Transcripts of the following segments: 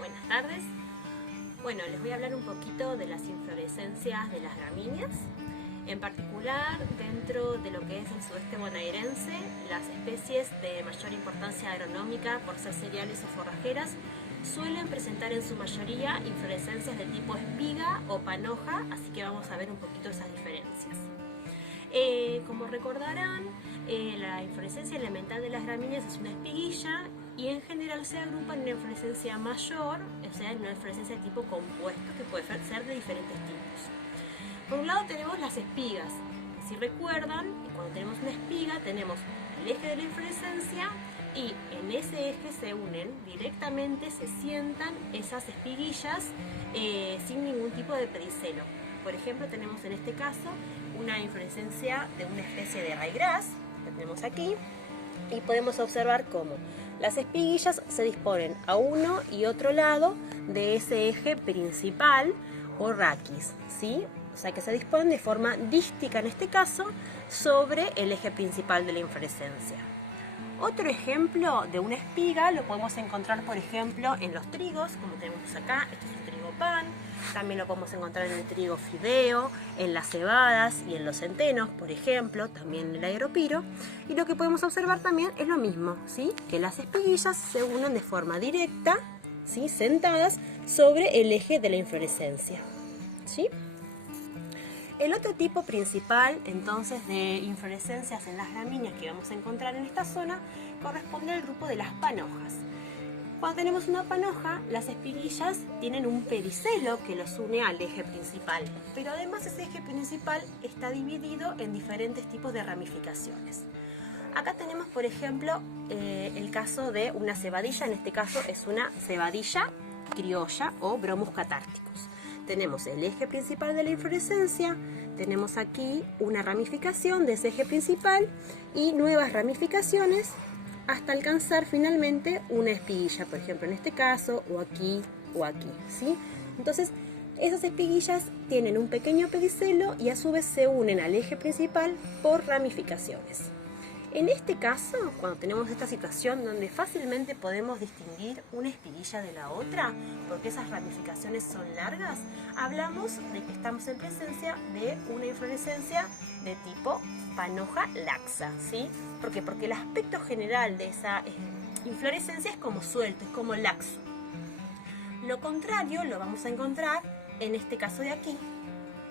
Buenas tardes. Bueno, les voy a hablar un poquito de las inflorescencias de las gramíneas. En particular, dentro de lo que es el sudeste bonaerense, las especies de mayor importancia agronómica por ser cereales o forrajeras suelen presentar en su mayoría inflorescencias de tipo espiga o panoja, así que vamos a ver un poquito esas diferencias. Como recordarán, la inflorescencia elemental de las gramíneas es una espiguilla y en general se agrupan en una inflorescencia mayor, o sea, en una inflorescencia de tipo compuesto que puede ser de diferentes tipos. Por un lado tenemos las espigas. Si recuerdan, cuando tenemos una espiga tenemos el eje de la inflorescencia y en ese eje se unen directamente, se sientan esas espiguillas sin ningún tipo de pedicelo. Por ejemplo, tenemos en este caso una inflorescencia de una especie de ryegrass, que tenemos aquí, y podemos observar cómo las espiguillas se disponen a uno y otro lado de ese eje principal o raquis, ¿sí? O sea que se disponen de forma dística en este caso sobre el eje principal de la inflorescencia. Otro ejemplo de una espiga lo podemos encontrar, por ejemplo, en los trigos, como tenemos acá. Este es un trigo pan. También lo podemos encontrar en el trigo fideo, en las cebadas y en los centenos, por ejemplo, también en el aeropiro. Y lo que podemos observar también es lo mismo, ¿sí? Que las espiguillas se unen de forma directa, ¿sí? Sentadas sobre el eje de la inflorescencia, ¿sí? El otro tipo principal, entonces, de inflorescencias en las gramíneas que vamos a encontrar en esta zona corresponde al grupo de las panojas. Cuando tenemos una panoja, las espiguillas tienen un pedicelo que los une al eje principal, pero además ese eje principal está dividido en diferentes tipos de ramificaciones. Acá tenemos, por ejemplo, el caso de una cebadilla, en este caso es una cebadilla criolla o Bromus catárticus. Tenemos el eje principal de la inflorescencia, tenemos aquí una ramificación de ese eje principal y nuevas ramificaciones hasta alcanzar finalmente una espiguilla, por ejemplo en este caso, o aquí, ¿sí? Entonces, esas espiguillas tienen un pequeño pedicelo y a su vez se unen al eje principal por ramificaciones. En este caso, cuando tenemos esta situación donde fácilmente podemos distinguir una espiguilla de la otra, porque esas ramificaciones son largas, hablamos de que estamos en presencia de una inflorescencia de tipo panoja laxa, ¿sí? ¿Por qué? Porque el aspecto general de esa inflorescencia es como suelto, es como laxo. Lo contrario lo vamos a encontrar en este caso de aquí,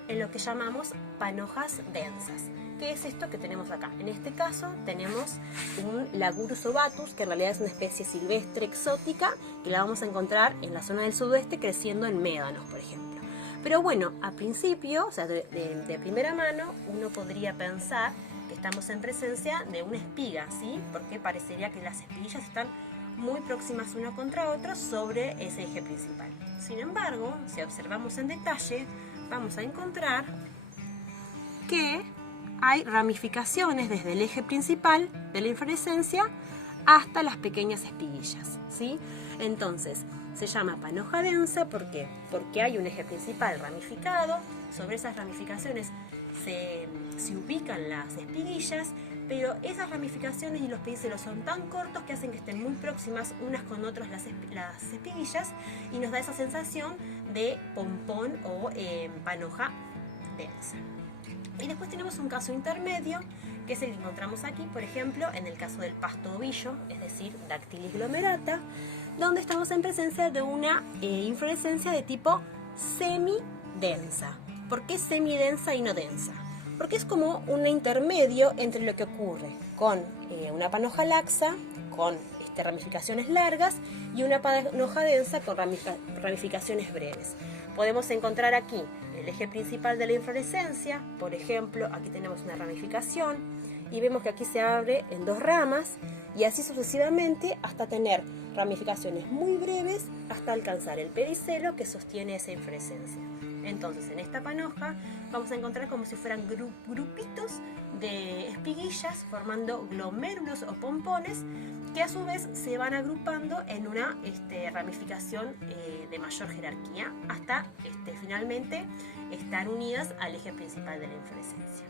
en lo que llamamos panojas densas. ¿Qué es esto que tenemos acá? En este caso tenemos un Lagurus ovatus, que en realidad es una especie silvestre exótica, que la vamos a encontrar en la zona del sudoeste creciendo en médanos, por ejemplo. Pero bueno, a principio, o sea, de primera mano, uno podría pensar que estamos en presencia de una espiga, ¿sí? Porque parecería que las espiguillas están muy próximas una contra otra sobre ese eje principal. Sin embargo, si observamos en detalle, vamos a encontrar que hay ramificaciones desde el eje principal de la inflorescencia hasta las pequeñas espiguillas, ¿sí? Entonces, se llama panoja densa, ¿por qué? Porque hay un eje principal ramificado, sobre esas ramificaciones se ubican las espiguillas, pero esas ramificaciones y los pedicelos son tan cortos que hacen que estén muy próximas unas con otras las espiguillas y nos da esa sensación de pompón o panoja densa. Y después tenemos un caso intermedio, que es el que encontramos aquí, por ejemplo, en el caso del pasto ovillo, es decir, Dactylis glomerata, donde estamos en presencia de una inflorescencia de tipo semidensa. ¿Por qué semidensa y no densa? Porque es como un intermedio entre lo que ocurre con una panoja laxa, con ramificaciones largas, y una panoja densa con ramificaciones breves. Podemos encontrar aquí el eje principal de la inflorescencia, por ejemplo, aquí tenemos una ramificación y vemos que aquí se abre en dos ramas y así sucesivamente hasta tener ramificaciones muy breves hasta alcanzar el pedicelo que sostiene esa inflorescencia. Entonces, en esta panoja vamos a encontrar como si fueran grupitos de espiguillas formando glomérulos o pompones que a su vez se van agrupando en una ramificación de mayor jerarquía hasta finalmente estar unidas al eje principal de la inflorescencia.